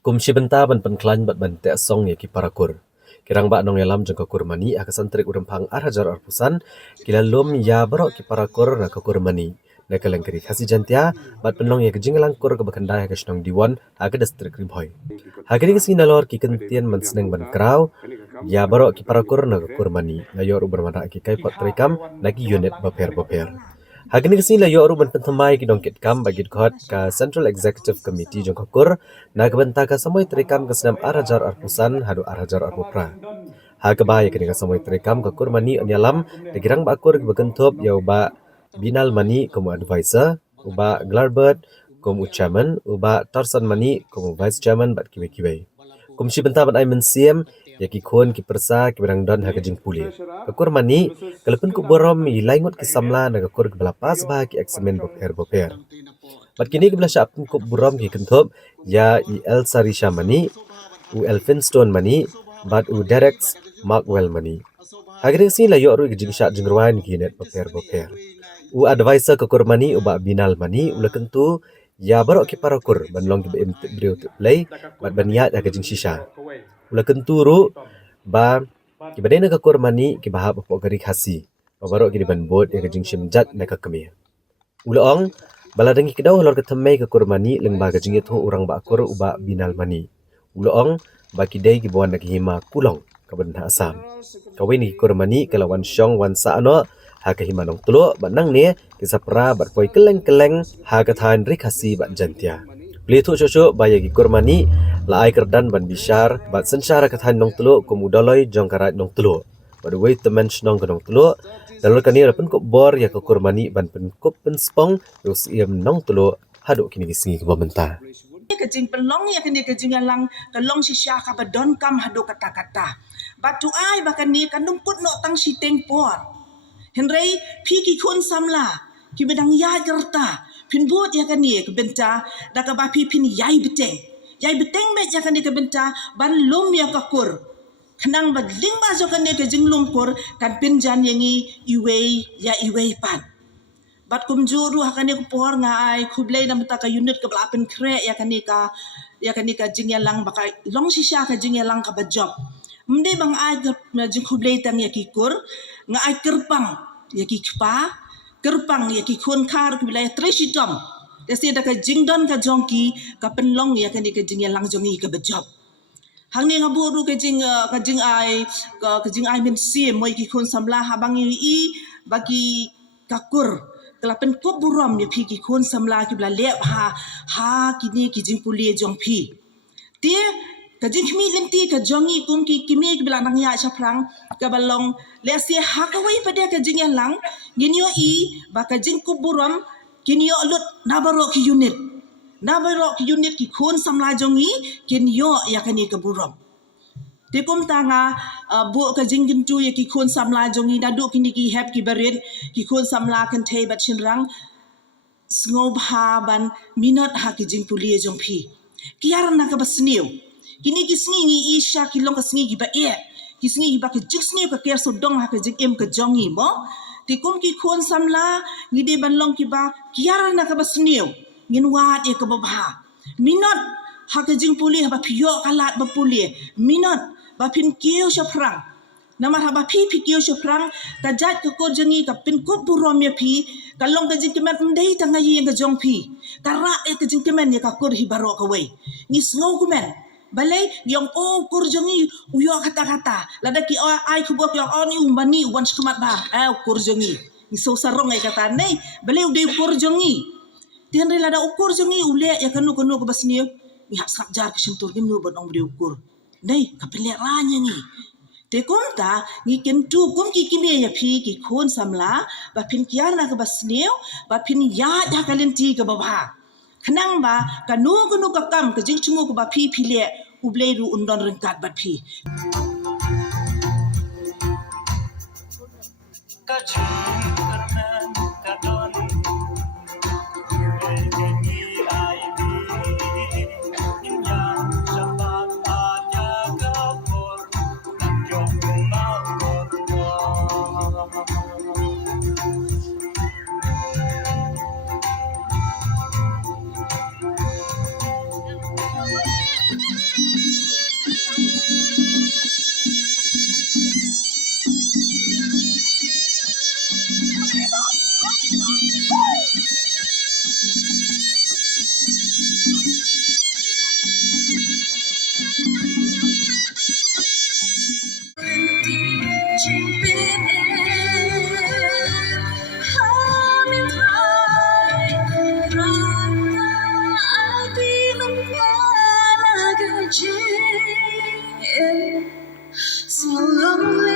Kumsi benta ban penklan bat ban te song ya ki parakur. Kirang ba nong yalam jeng kakur mani akasan trik urempang arhajar arpusan kila lom ya barok ki parakur na kakur mani. Na kaleng kiri khasi jantia bat penong ya kejingalang kur ke bakandai ke snong diwan aga distrik rimhoi. Hagini kesi nalor ki kentian man seneng ban kraw ya barok ki parakur na kakur mani. Ngayor bermana ki kai pot trikam nagi unit baper. Hagini kesi la yo ban pentamai ki dongkit kam bagi khot ka Central Executive Committee jong kakur na kabenta ka samoy trikam ka senam arhajar arpusan hadu arhajar arpupra. Hagaba ya kini ka samoy trikam kakur mani onyalam degirang ba akur bagentop ya uba binal mani como advisor uba Glarbert como chairman uba Tarsan mani como vice chairman bat kiwe. Kumsi benta ban ai mensiem ya ki khon ki persa ki barang don ha kajing puli. Kakur mani kalepun ku borom mi laingot ki samla na kakur ki belapas ba ki eksamen boper. Bat kini ki belasya apun ku borom ki kentop ya i El Sarisha mani u Elphinstone mani bat u Derek Markwell mani. Hagring si la yo ru ki jing syak jingruan ki net boper. U advisor kakur mani u ba binal mani u lekentu ya barok ki parakur ban long ki beriu play bat baniat ha kajing shisha. Ula kenturu ba ki badena kakur mani ki bahap pok gari khasi. Babarok ki ban bot ya kajing shimjat na kakami. Ula ong bala dengi kedau lor ketemai kakur mani leng ba kajing itu orang ba akur uba binal mani. Ula ong ba kidai ki buan nak hima kulong ka benda asam. Kawin ki kur mani kalawan syong wan sa ano ha ka hima nong tulo ba nang ne ki sapra bat poi keleng ha ka than ri khasi ba jantia. Pelithu cucu baya ki kurmani la ai kerdan ban bishar bat sensyara kathan nong telo komudaloi jong karat nong telo. Bad way temen nong nong telo dalor kani rapen kop bor ya ke kurmani ban pen kop pen spong yus iam nong telo haduk kini kisingi ke bamenta. Kejing pelong ya kini kejing lang kelong sisya ka badon kam hadu kata-kata. Batu ai bakan ni kandung put no tang siteng por. Henry piki kun samla ki bedang ya gerta. Pin buat ya kan ni ke benta da ka ba pi pin yai beteng. Yai beteng me ya kan ni ke benta ban lum ya ka kur. Kenang badling ba so kan ni ke jing lum kur kan pin jan yangi iwei pan. Bat kumjuru akan ni por ngai kublai nam ta ka unit ke belapen kre ya kan ni ka jing yang lang bakai long sisya ka jing yang lang ka bajob. Mende bang ai ke jing kublai tang ya ki kur ngai kerpang ya ki kpa kerpang ya ki khon khar ki wilayah Tresitom. Desi da ka jingdon ka jongki ka penlong ya kan ka jing lang jongi ka bejob. Hang ni ngabu ru ka jing ai min si moi ki khon samla habang i bagi kakur kelapen kop buram ya pi ki khon samla ki bla lep ha kini ki jing puli jong pi. Dia ka jing khmi lenti ka jongi kum ki kimi ki bla nang ya chaprang ka balong le si ha ka wai pada ka jing lang ginyo i ba ka jing kop buram kinyo lut nabaro ki unit ki khon samla jongi kinyo ya kani ka buram. Tikum tanga bu ka jing gintu ya ki khon samla jongi dadu kini ki hep ki berit ki khon samla kan thei bat chinrang sngop ha ban minot ha ki jing puli jong pi. Kiaran na ka basniu. Kini ki sngi ngi isha ki long ka sngi ki ba e. Ki sngi ki ba ki jik sngi ka ker so dong ha ka jing em ka jongi mo. Tikum ki khon samla ngi de ban long ki ba kiaran na ka basniu. Ngin wat e ka ba minot ha ka jing puli ha ba pio kalat ba puli. Minot ba pin kiu syaprang. Namar ha ba pi kiu syaprang ka jat ka ko jongi ka pin ko burom ya pi ka long ka jing kemen ndai tanga yi ka jong pi. Ka ra e ka jing kemen ya ka kur hi baro ka wei. Ni snow kumen. Balai yang kur jongi uyo kata-kata. Lada ki ai ku bok yang oni umbani wan skumat ba. Kur jongi. Ni so sarong ai kata nei. Balai udai kur jongi. Tian re lada ukur jongi ule ya kanu ka basniu. Ni hap sak jar ki sentur ki nu bodong beri ukur. Nei ka pelek ranya ni. Te kumta ni kentu kum ki kimi ya pi ki khon samla ba pin kiar na ka basniu ba pin ya da kalenti ka babha. Kenang ba kanu ka kam ka jing chumu ka ba pi le ublei ru undon rengkat bat pi. changing. So lonely.